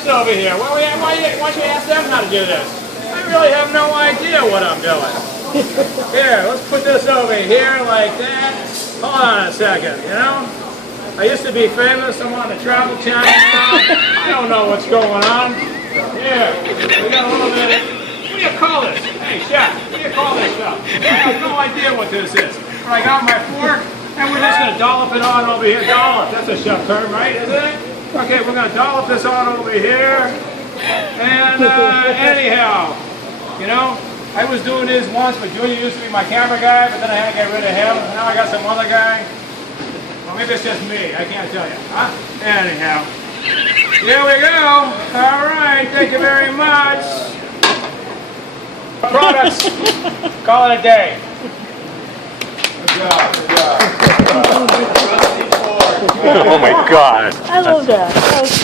steps over here. Why don't you ask them how to do this? I really have no idea what I'm doing. Here, let's put this over here like that. Hold on a second, you know? I used to be famous. I'm on the Travel Channel now. I don't know what's going on. Here, we got a little bit. What do you call this? Hey, chef, what do you call this stuff? I have no idea what this is. But I got my fork, and we're just going to dollop it on over here. Dollop, that's a chef term, right? Isn't it? Okay, we're going to dollop this on over here. And anyhow, you know, I was doing this once, but Junior used to be my camera guy, but then I had to get rid of him. Now I got some other guy. Well, maybe it's just me. I can't tell you. Huh? Anyhow, here we go. All right, thank you very much. Products. Call it a day. Good job. Good job. Oh my God. I love that.